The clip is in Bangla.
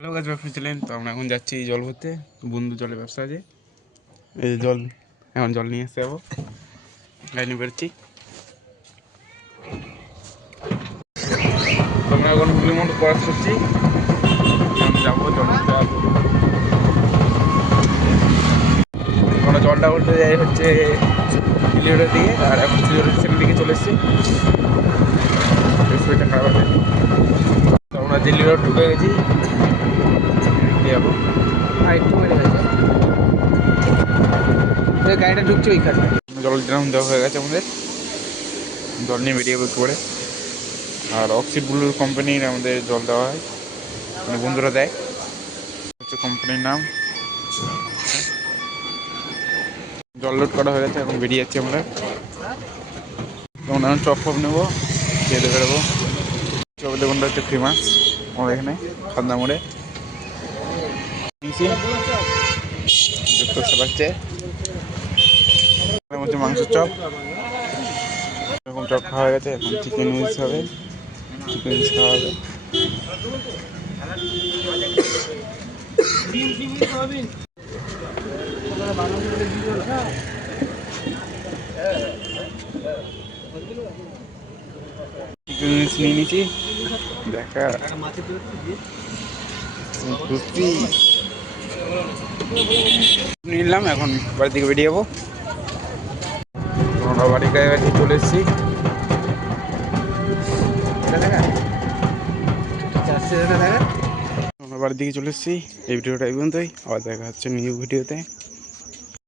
হ্যালো গাছ ব্যবসা ছিলেন, তো আমরা এখন যাচ্ছি জল ভরতে। বন্ধু জলের ব্যবসা আছে, এই যে জল, এখন জল নিয়ে এসে যাবো, গাড়ি নিয়ে বেরোচ্ছি। আমরা এখন হুগলির মতো ক্রস করছি, এখন যাবো জল ভরতে। আমরা জলটা ভরতে যাই হচ্ছে সিলিগুড়ির দিকে, আর এখন সিলিগুড়ির দিকে চলে এসেছি। শরীরটা খারাপ আছে, তো আমরা দিল্লি রোড ঢুকে গেছি, যাবো। আর একটু মেরে গেছে গাড়িটা ঢুকছে ওইখানে। জল ড্রাম দেওয়া হয়ে গেছে আমাদের, জল নিয়ে বেরিয়ে যাবো করে। আর অক্সিড ব্লু কোম্পানির আমাদের জল দেওয়া হয়, মানে বন্ধুরা দেয়, হচ্ছে কোম্পানির নাম। জল লোড করা হয়ে গেছে, এখন বেরিয়ে যাচ্ছি আমরা। যেমন এখন চপ ফপ নেবো, খেয়ে বেরোবো। চপের দোকানটা হচ্ছে ফেমাস আমাদের এখানে খান্না মোড়ে। নিয়েছি দেখতে পাচ্ছে হচ্ছে মাংসের চপ, এরকম চপ খাওয়া হয়ে গেছে। এখন চিকেন উইংস হবে, চিকেন উইংস খাওয়া হবে। চিকেন উইংস নিয়ে নিয়েছি, দেখা নিলাম। এখন বাড়ির দিকে বেরিয়ে যাবো, আমরা বাড়ির কাছে চলে এসেছি। আমরা বাড়ির দিকে চলে এসেছি। এই ভিডিওটা এই পর্যন্তই, আবার দেখা হচ্ছে নিউ ভিডিওতে।